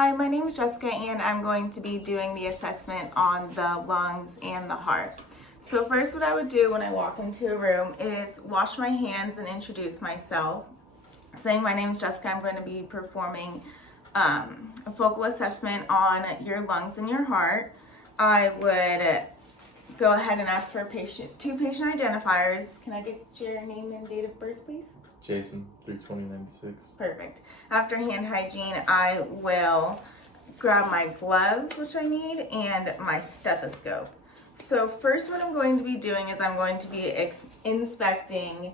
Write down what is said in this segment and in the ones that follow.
Hi, my name is Jessica and I'm going to be doing the assessment on the lungs and the heart. So first what I would do when I walk into a room is wash my hands and introduce myself. Saying my name is Jessica, I'm going to be performing a focal assessment on your lungs and your heart. I would go ahead and ask for two patient identifiers. Can I get your name and date of birth, please? Jason, 3/20/96. Perfect. After hand hygiene, I will grab my gloves, which I need, and my stethoscope. So first what I'm going to be doing is I'm going to be inspecting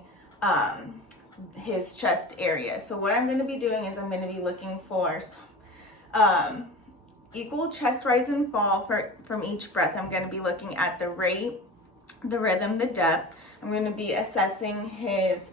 his chest area. So what I'm going to be doing is I'm going to be looking for equal chest rise and fall from each breath. I'm going to be looking at the rate, the rhythm, the depth. I'm going to be assessing his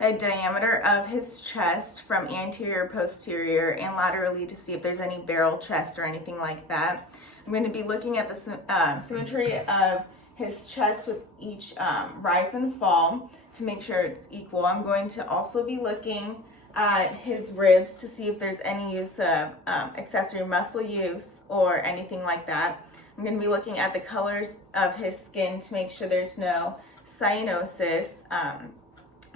the diameter of his chest from anterior, posterior, and laterally to see if there's any barrel chest or anything like that. I'm going to be looking at the symmetry of his chest with each rise and fall to make sure it's equal. I'm going to also be looking at his ribs to see if there's any use of accessory muscle use or anything like that. I'm going to be looking at the colors of his skin to make sure there's no cyanosis,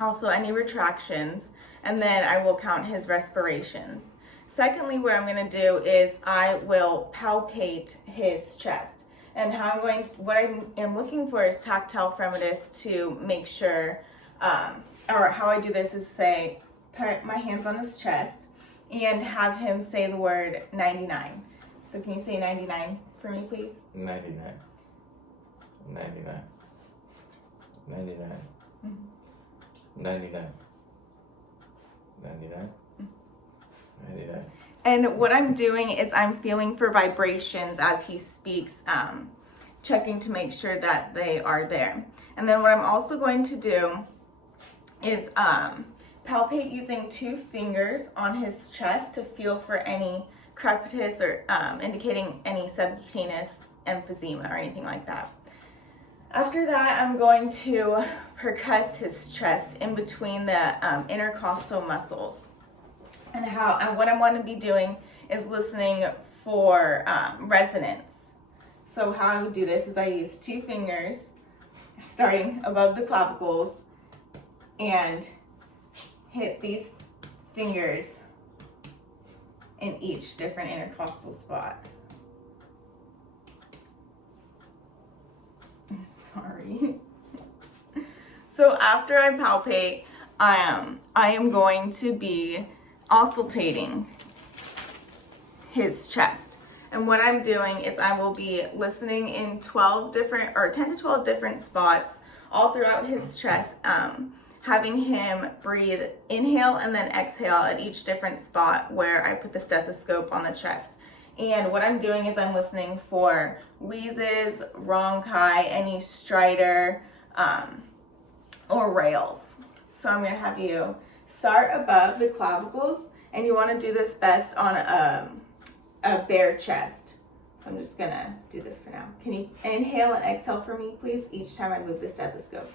also any retractions, and then I will count his respirations. Secondly, what I'm going to do is I will palpate his chest. And what I am looking for is tactile fremitus to make sure, or how I do this is say, put my hands on his chest and have him say the word 99. So can you say 99 for me, please? 99. 99. 99. 99. 99. 99. And what I'm doing is I'm feeling for vibrations as he speaks, checking to make sure that they are there. And then what I'm also going to do is palpate using 2 fingers on his chest to feel for any crepitus or indicating any subcutaneous emphysema or anything like that. After that, I'm going to percuss his chest in between the intercostal muscles. And what I want to be doing is listening for resonance. So how I would do this is I use 2 fingers starting above the clavicles and hit these fingers in each different intercostal spot. Sorry. So after I palpate, I am going to be auscultating his chest. And what I'm doing is I will be listening in 10 to 12 different spots all throughout his chest, having him breathe, inhale and then exhale at each different spot where I put the stethoscope on the chest. And what I'm doing is I'm listening for wheezes, rhonchi, any stridor, or rales. So I'm going to have you start above the clavicles, and you want to do this best on a bare chest. So I'm just going to do this for now. Can you inhale and exhale for me, please, each time I move the stethoscope?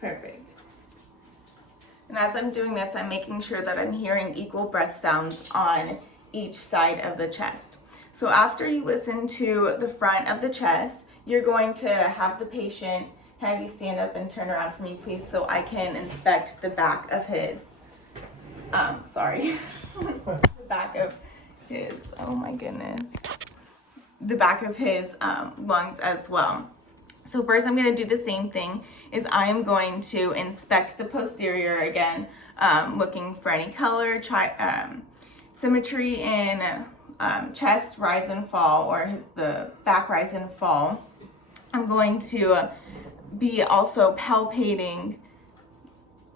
Perfect. And as I'm doing this, I'm making sure that I'm hearing equal breath sounds on each side of the chest. So after you listen to the front of the chest, you're going to have the patient have you stand up and turn around for me, please, so I can inspect the back of his, the back of his, oh my goodness, the back of his lungs as well. So first I'm going to do the same thing, is I am going to inspect the posterior again, looking for any color, symmetry in chest rise and fall, or the back rise and fall, I'm going to be also palpating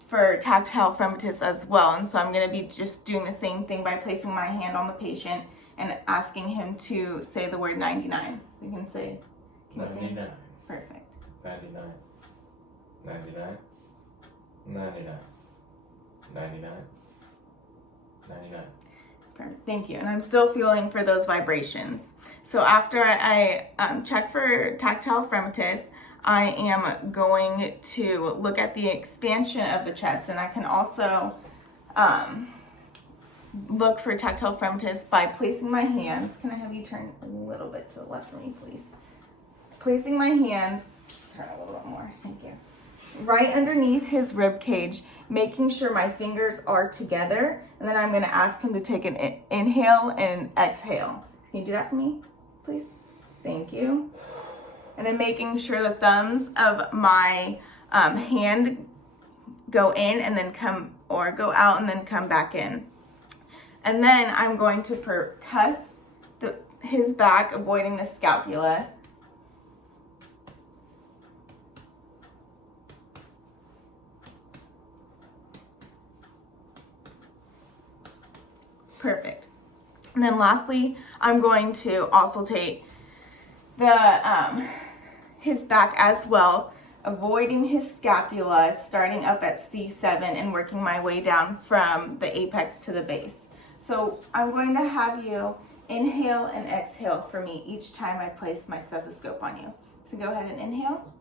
for tactile fremitus as well. And so I'm going to be just doing the same thing by placing my hand on the patient and asking him to say the word 99. So you can say, 99. Perfect. 99. 99. 99. 99. 99. Perfect. Thank you. And I'm still feeling for those vibrations. So after I check for tactile fremitus, I am going to look at the expansion of the chest, and I can also look for tactile fremitus by placing my hands. Can I have you turn a little bit to the left for me, please? Placing my hands, turn a little bit more, thank you. Right underneath his rib cage, making sure my fingers are together, and then I'm going to ask him to take an inhale and exhale. Can you do that for me, please? Thank you. And then making sure the thumbs of my hand go in and then go out and then come back in. And then I'm going to percuss his back, avoiding the scapula. Perfect. And then lastly, I'm going to also take his back as well, avoiding his scapula, starting up at C7 and working my way down from the apex to the base. So I'm going to have you inhale and exhale for me each time I place my stethoscope on you. So go ahead and inhale.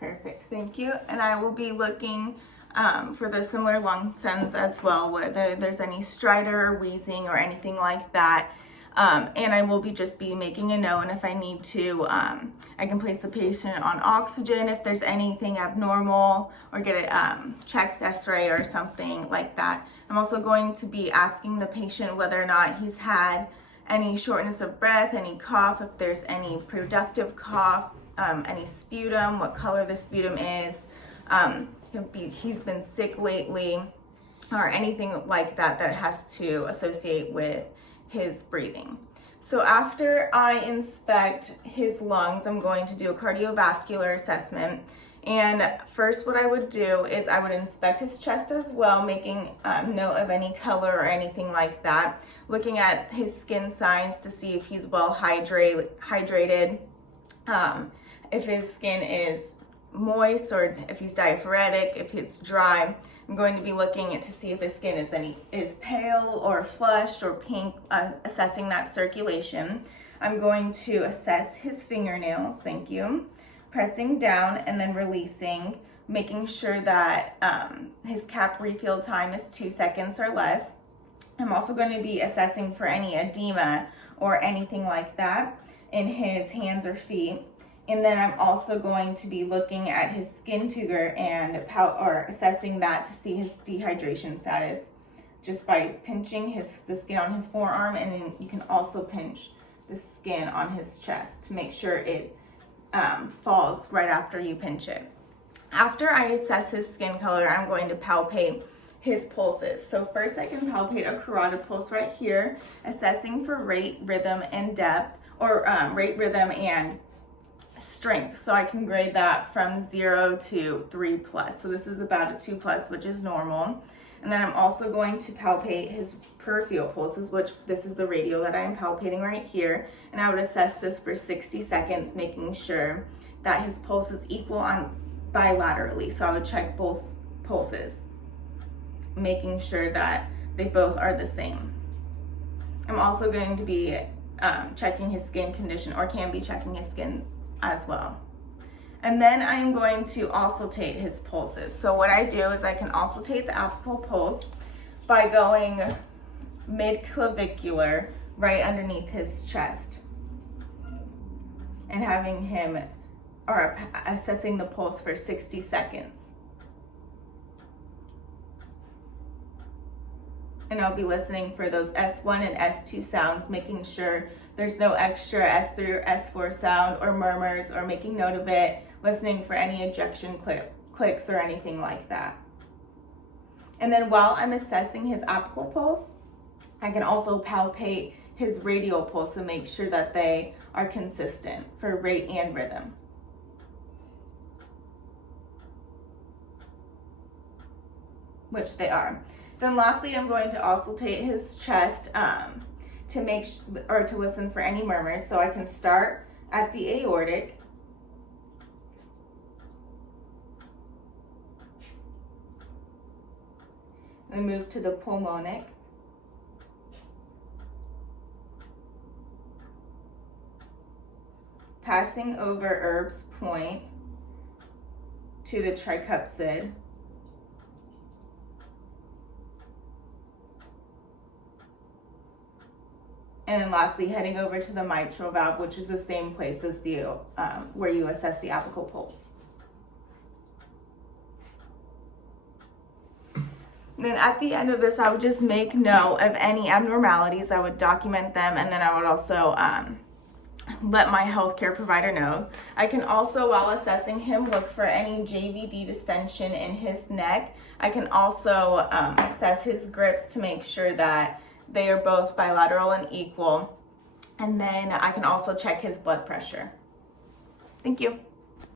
Perfect, thank you. And I will be looking for the similar lung sends as well, whether there's any stridor or wheezing or anything like that. And I will just be making a note, and if I need to, I can place the patient on oxygen if there's anything abnormal, or get a chest x-ray or something like that. I'm also going to be asking the patient whether or not he's had any shortness of breath, any cough, if there's any productive cough, any sputum, what color the sputum is, he's been sick lately, or anything like that that has to associate with his breathing. So after I inspect his lungs, I'm going to do a cardiovascular assessment. And first what I would do is I would inspect his chest as well, making note of any color or anything like that, looking at his skin signs to see if he's well hydrated, if his skin is moist, or if he's diaphoretic, if it's dry. I'm going to be looking to see if his skin is pale or flushed or pink, assessing that circulation. I'm going to assess his fingernails, thank you. Pressing down and then releasing, making sure that his cap refill time is 2 seconds or less. I'm also going to be assessing for any edema or anything like that in his hands or feet. And then I'm also going to be looking at his skin tuger and assessing that to see his dehydration status, just by pinching the skin on his forearm, and then you can also pinch the skin on his chest to make sure it falls right after you pinch it. After I assess his skin color, I'm going to palpate his pulses. So first I can palpate a carotid pulse right here, assessing for rate, rhythm, and depth, or rate, rhythm, and strength. So I can grade that from 0 to 3+. So this is about a 2+, which is normal. And then I'm also going to palpate his peripheral pulses, which this is the radial that I'm palpating right here. And I would assess this for 60 seconds, making sure that his pulse is equal on bilaterally. So I would check both pulses, making sure that they both are the same. I'm also going to be checking his skin condition, or can be checking his skin as well. And then I'm going to auscultate his pulses. So what I do is I can auscultate the apical pulse by going mid-clavicular, right underneath his chest, and having him, or assessing the pulse for 60 seconds. And I'll be listening for those S1 and S2 sounds, making sure there's no extra S3 or S4 sound or murmurs, or making note of it, listening for any ejection clicks or anything like that. And then while I'm assessing his apical pulse, I can also palpate his radial pulse to make sure that they are consistent for rate and rhythm. Which they are. Then lastly, I'm going to auscultate his chest to listen for any murmurs. So I can start at the aortic, and move to the pulmonic, passing over Erb's point to the tricuspid, and then lastly heading over to the mitral valve, which is the same place as the where you assess the apical pulse. And then at the end of this, I would just make note of any abnormalities. I would document them, and then I would also let my healthcare provider know. I can also, while assessing him, look for any JVD distension in his neck. I can also assess his grips to make sure that they are both bilateral and equal. And then I can also check his blood pressure. Thank you.